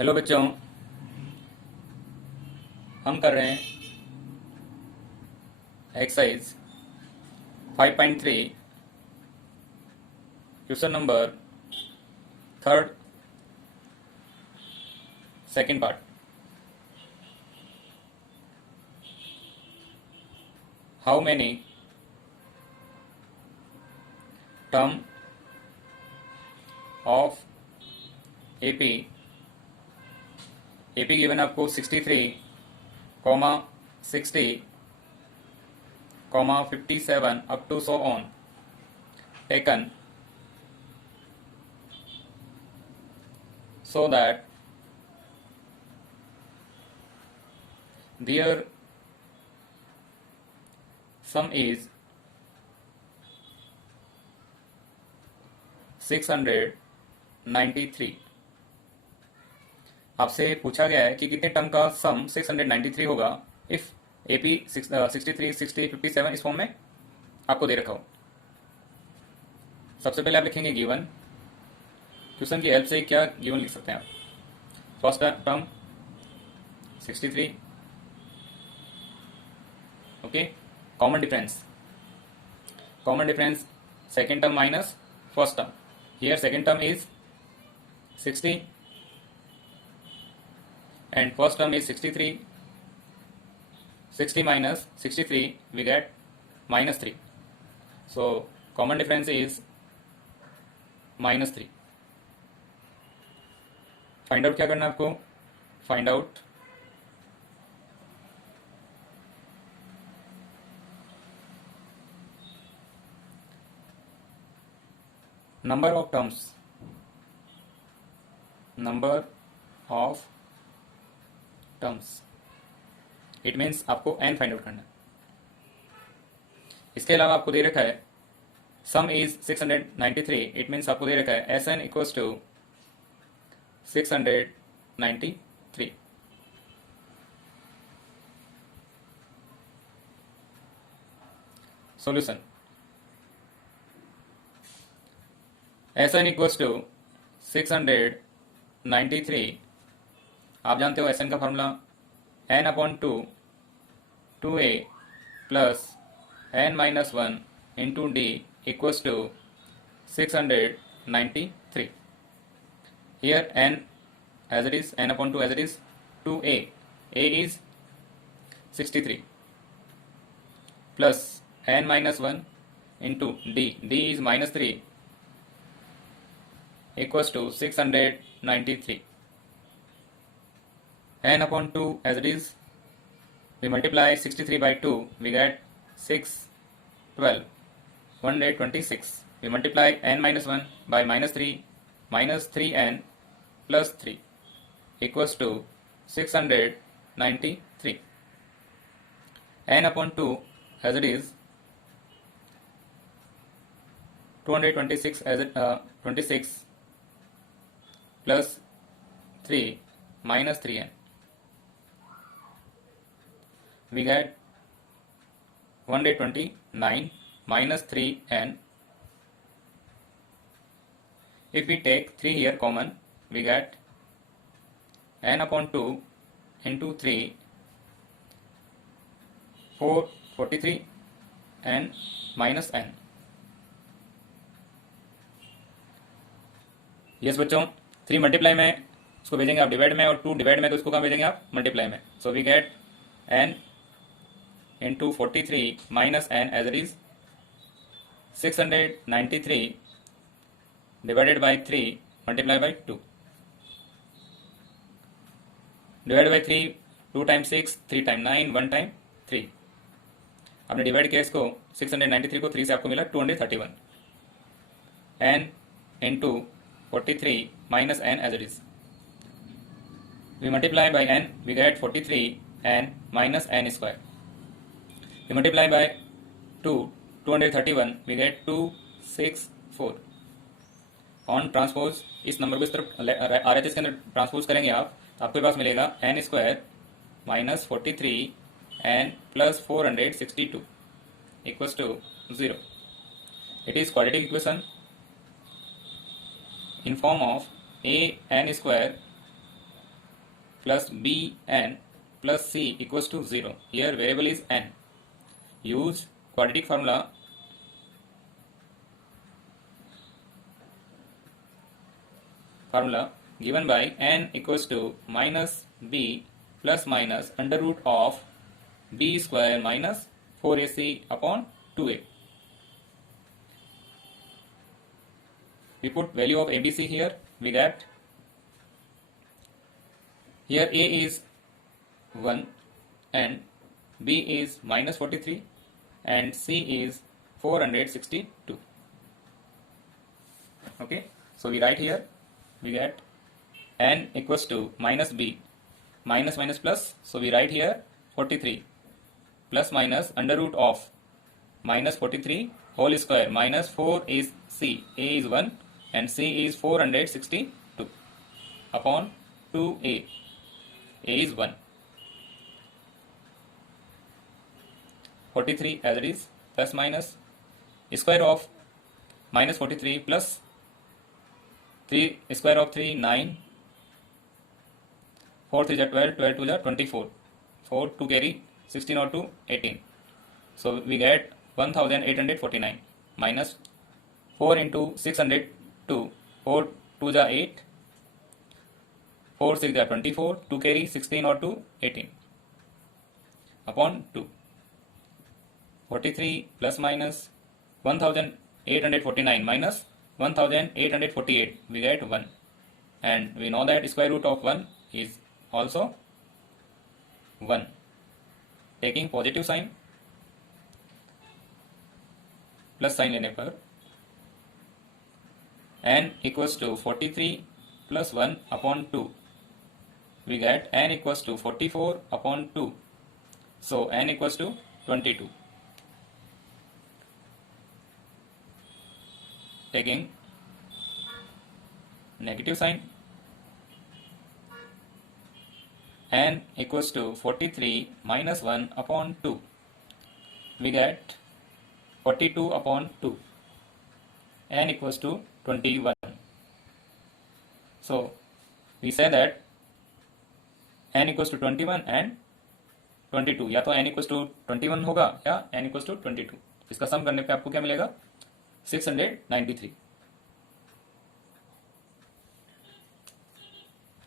Hello बच्चों, हम कर रहे हैं exercise 5.3 question number third second part. How many term of AP AP given आपको 63, 60, 57 up to so on taken so that their sum is 693। आपसे पूछा गया है कि कितने टर्म का सम 693 होगा इफ एपी 63, 60, 57 इस फॉर्म में आपको दे रखा हो। सबसे पहले आप लिखेंगे गिवन। क्वेश्चन की हेल्प से क्या गिवन लिख सकते हैं आप। First term 63, okay. Common difference second term minus first term. Here second term is 60 and first term is 63. 60 minus 63 we get minus 3. So common difference is minus 3. Find out क्या करना है आपको? Find out number of terms, number of terms. It means आपको n find out करना है। इसके अलावा आपको दे रखा है सम इज 693। इट मीन्स आपको दे रखा है Sn equals to 693। Solution Sn equals to 693। आप जानते हो Sn का formula n upon 2 2a plus n minus 1 into D equals to 693। Here n as it is, n upon 2 as it is, 2a, a is 63 plus n minus 1 into D, d is minus 3 equals to 693। n upon 2 as it is, we multiply 63 by 2, we get 6, 12, 126. We multiply n minus 1 by minus 3, minus 3n plus 3 equals to 693. n upon 2 as it is, 226 as it 26 plus 3 minus 3n. We get 129 minus 3n. If we take 3 here common, we get n upon 2 into 3, 443 n minus n. Yes बच्चों, 3 multiply में उसको भेजेंगे आप divide में, और 2 divide में तो उसको कहाँ भेजेंगे आप मल्टीप्लाई में। So we get n into 43 minus n as it is 693 divided by 3 multiplied by 2. Divided by 3, 2 times 6, 3 times 9, 1 time 3. आपने डिवाइड किया इसको 693 को 3 से आपको मिला 231 n into 43 minus n as it is. We multiply by n, we get 43 n minus n square. We multiply by 2, 231, we get 264. On transpose इस number को इस तरफ RHS के अंदर ट्रांसपोज करेंगे आप, तो आपके पास मिलेगा n square minus 43 n plus 462 equals to 0. It is quadratic equation in form of a n square plus bn plus c equals to 0. Here variable is n. Use quadratic formula given by n equals to minus b plus minus under root of b square minus 4ac upon 2a. We put value of ABC here. We get here a is 1 and b is minus 43 and c is 462. Okay, so we write here, we get n equals to minus b, minus minus plus, so we write here 43 plus minus under root of minus 43 whole square minus 4 is c, a is 1 and c is 462 upon 2a, a is 1. 43 as it is plus minus square of minus 43 plus 3 square of 3 9, 4 3 is 12, 12 2 is 24, 4 2 carry 16 or 2 18. So we get 1849 minus 4 into 602, 4 2 is 8, 4 6 is 24, 2 carry 16 or 2 18 upon 2. 43 plus minus 1849 minus 1848, we get 1, and we know that square root of 1 is also 1. Taking positive sign, plus sign लेने पर n equals to 43 plus 1 upon 2, we get n equals to 44 upon 2, so n equals to 22. Taking negative sign, n equals to 43 minus 1 upon 2, we get 42 upon 2, n equals to 21. So we say that n equals to 21 and 22, या तो n equals to 21 होगा या n equals to 22. इसका सम करने पे आपको क्या मिलेगा 693.